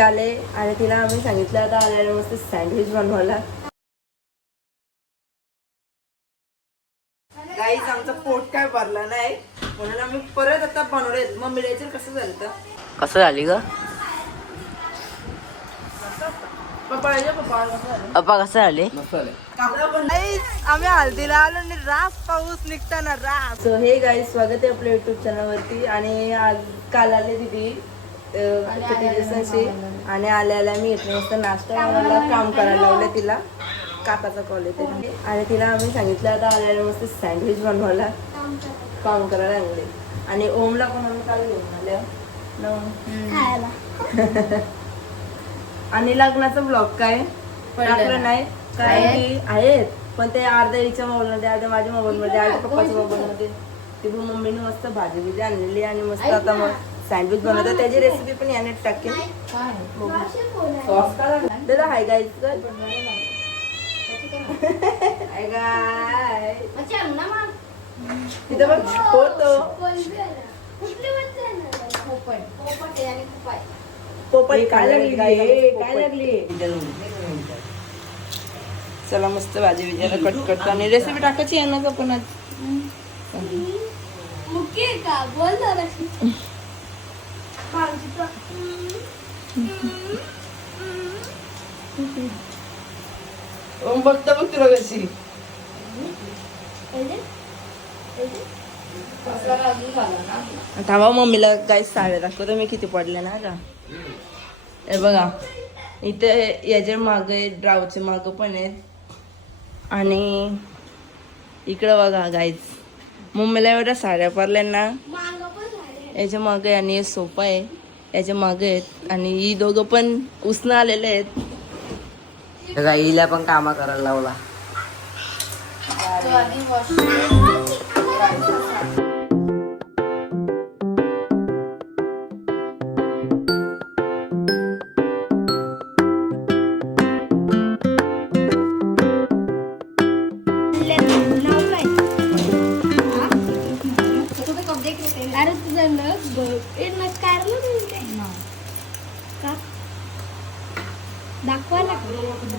आले आणि तिला आम्ही सांगितलं आता आल्याला मस्त सँडविच बनवायला. काहीच आमचं पोट काय भरलं नाही. म्हणून आम्ही परत आता बनवले मम्मी यायचं कसं झालं तर? कसं झाली ग? पप्पा कसं झाले? आम्ही हल्दीला आलो आणि रास पाऊस निघताना रास सो हे गाई स्वागत आहे आपल्या युट्यूब चॅनल वरती. आणि आज काल आले दिदी. किती दिवसांची? आणि आल्याला मी इथे मस्त नाश्ता काम करायला लावलं तिला. काकाचा कॉल येते आणि तिला आम्ही सांगितलं आता आल्याला मस्त सँडविच बनवायला. काम करायला. लागले. आणि ओमला पण आम्ही काल घेऊन आल्या आणि लग्नाचा ब्लॉग काय? टाकलं नाही. काय की आहेत. पण ते अर्ध्या हिच्या मोबाईल मध्ये अर्ध्या माझ्या मोबाईल मध्ये अर्ध्या पप्पाच्या मोबाईल मध्ये ती पण मम्मीने मस्त भाजी बिजी आणलेली आणि मस्त आता मग सँडविच बनवतो. त्याची रेसिपी पण याने टाकेल सॉस का दादा हाय हाय गाय तिथं बघ होतो पोपट. काय लागली? काय लागली? चला मस्त भाजी बिजाला कट करतो. आणि रेसिपी टाकायची आहे ना का? पण आज ओम बघता बघ तुला कशी थांबा मम्मीला काही साड्या दाखवतो मी किती पडले ना का हे बघा इथे याच्या मागे ड्रावचे माग पण आहेत. आणि इकडं बघा गाईज मम्मीला एवढ्या साड्या पडल्या ना. याच्या मागे आणि हे सोफा आहे. याच्या मागे आहेत. आणि ही दोघं पण उसनं आलेले आहेत हिला पण कामा करायला लावला.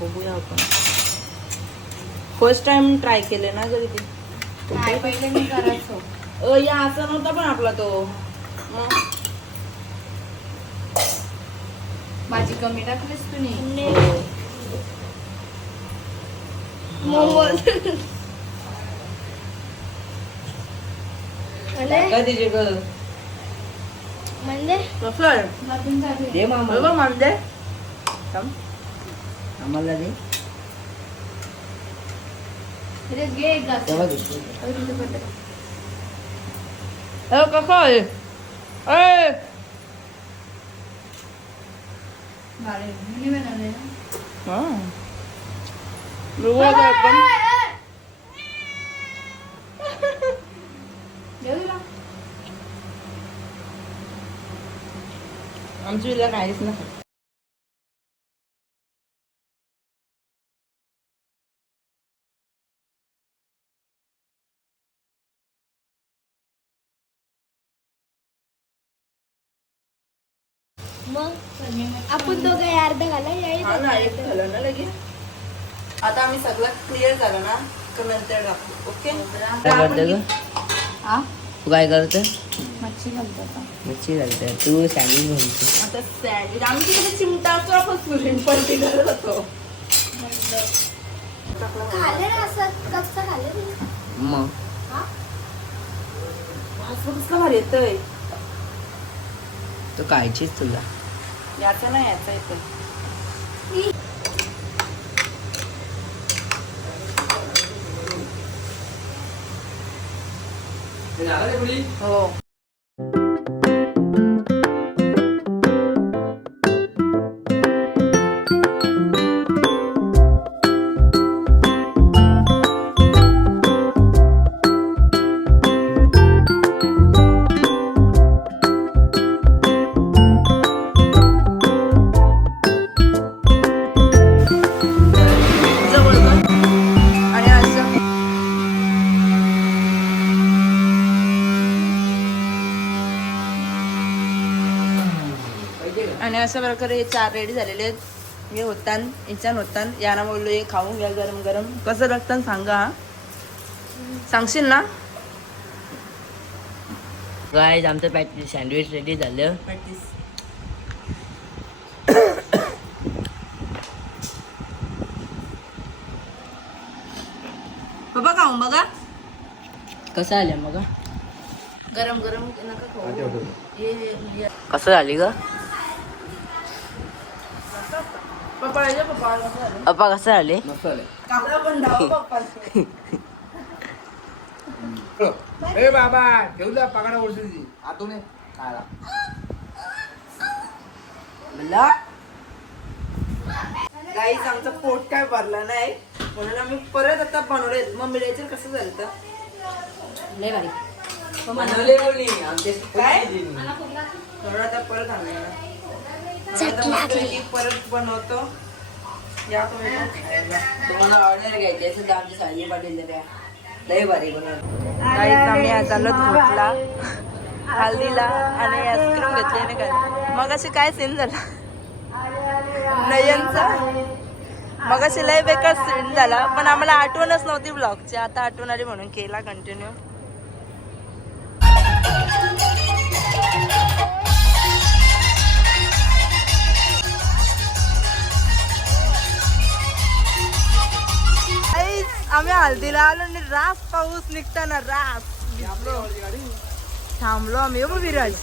बघूया आपण. फर्स्ट टाइम ट्राय केले ना घरी ते पहिले मी करायचो. अ या असा नव्हता पण आपला तो. मग भाजी कमी टाकलीस तुम्ही मोमोज कधीचे ग. म्हणजे कसं दे मामा. म्हणजे थांब. आम्हाला दे घे एक glass. तेव्हा घे अ, कसं आहे ए, भारी. मी बनवलंय ना. हा. बघूया काय आपण देऊ तुला? आमच्या विला काहीच नाही मग? आपण दोघं अर्ध घाला हा ना एक झालं ना लगेच. आता आम्ही सगळं क्लिअर झालं ना तर नंतर टाकू ओके काय करते ग हा तू काय करते? मच्छी घालतो आता. मच्छी घालते. तू सँडविच बनते आता सँडविच आम्ही तिकडे चिमटाचो आपण करत होतो खाले ना असं कसं खाले मग? कसला भारी येतोय. तू कायचीच तुला. याचं नाही याचं येतोय. हो आणि अशा प्रकारे हे चार रेडी झालेले आहेत. हे होतान इचान होतान. यांना बोललो हे खाऊन घ्या गरम गरम. कसं लागतं सांगा हा? सांगशील ना? काय आमचं पॅट सँडविच रेडी झालं. बाबा खाऊन बघा. कसं आलं मग? गरम गरम नका खाऊ. हे- कसं झाली ग? पप्पा कसं आले? ए बाबा ठेवला पगाडा ओळखी आतून. खायला. गाईच आमचं पोट काय भरलं नाही. म्हणून आम्ही परत आता बनवले मम्मी द्यायचं कसं झालं तर? लय भारी. बनवले कोणी आमचे काय? म्हणून आता परत आणलं परत बनवतो या तुम्ही पण खायला तुम्हाला ऑर्डर घ्यायची असेल तर आमच्या पाटील लय भारी आम्ही आज आलो हल्दीला आणि आईस्क्रीम घेतली नाही काय? मग काय सीन झाला? नयनचा? मग अशी लय बेकार सीन झाला. पण आम्हाला आठवणच नव्हती ब्लॉगची आता आठवण आली म्हणून केला कंटिन्यू आम्ही हल्दीला आलो आणि रास पाऊस निघताना रास भिजलो. थांबलो आम्ही हो, विराज